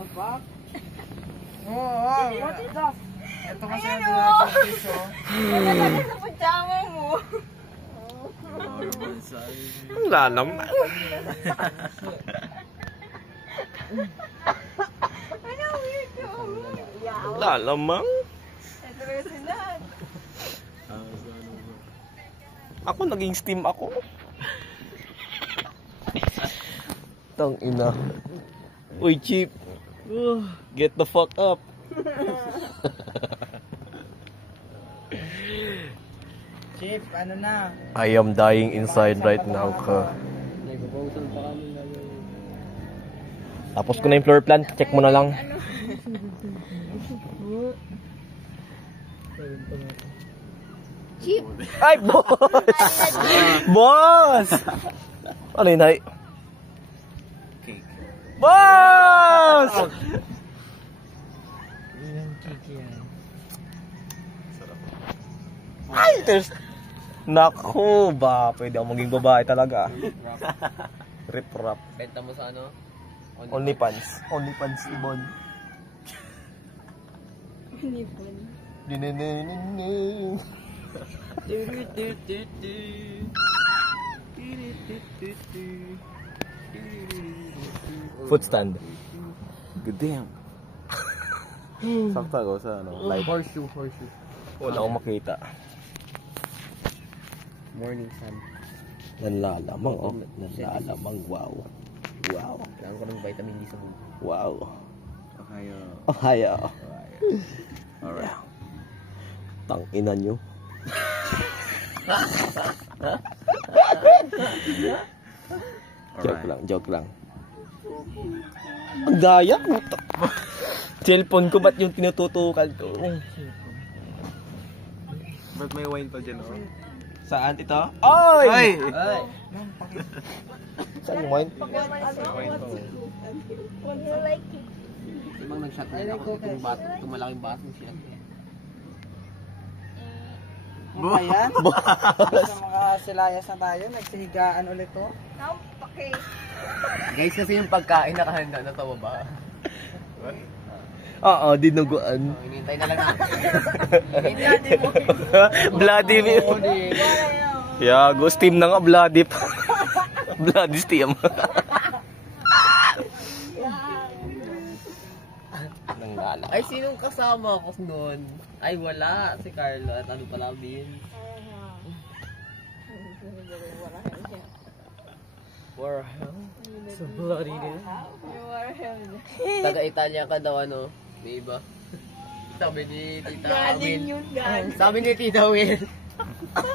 Pabak. Oo. What is that? Ito kasi ang pinaka-fish, oh. Nalagay sa pajama mo. Wala naman. Ano, weird yun. Wala naman. Ito rin sila. Ako naging steam ako. Tang ina. Uy, Chip. Get the fuck up. Chip, ano na? I am dying inside right now ka. Tapos ko na yung floor plan. Check mo na lang. Chip. Ay, boss! Boss! Ano yun, ay? Cake. Boss! Ilang cake yan? Ay, there's... Naku ba? Pwede ako maging babae talaga. Rip rap. Benta mo sa ano? Only pants. Only pants, Ibon. Hindi po. Dinininininin. Foot stand. Good damn. Sakta ko sa ano, light. Horseshoe. Wala akong makita. Morning sun. Nanlalamang, oh. Nanlalamang, wow. Wow. Kailangan ko ng vitamin D sa mundo. Wow. Ohio. Ohio. Alright. Tang ina nyo. Joke lang. Ang daya, puta. Cellphone ko, ba't yung tinututukan ko? Ba't may wine pa dyan, oh? Saan ito? Ay! Ay! Saan yung wine? Would you like it? Ibang nag-shot na ako itong bato, itong malaking baso siya. Ano ba yan? Sa mga silayas na tayo, nagsihigaan ulit to. Okay. Guys, kasi yung pagkain nakahanda na to ba? Oo, dinuguan. Hinihintay na lang natin. Bloody me. Yago, steam na nga, bloody pa. Bloody steam. Nanggala. Ay, sinong kasama ko noon? Ay, wala. Si Carlo at ano pala, Bin. Warhol. So bloody din. Taga-Italia ka daw, ano? Di ba? Sabi ni Tita Galing Will. yun, galing. Sabi ni Tita Will.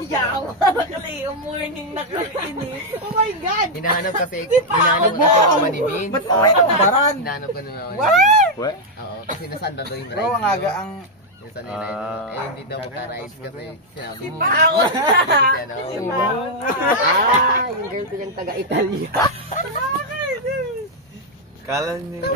Yawa, nakaliyo morning nakalinis. Oh my God! Hinahanap kasi ako ni Bin. Ba't ako ito baran? Hinahanap ko naman. What? Oo, kasi nasanda daw yung ride. Bro, ang aga ang... Yung sa nila, eh hindi daw maka-ride kasi sinabi mo. Bao! Kasi ano, yung girl ko yung taga-Italia. Kala niyo.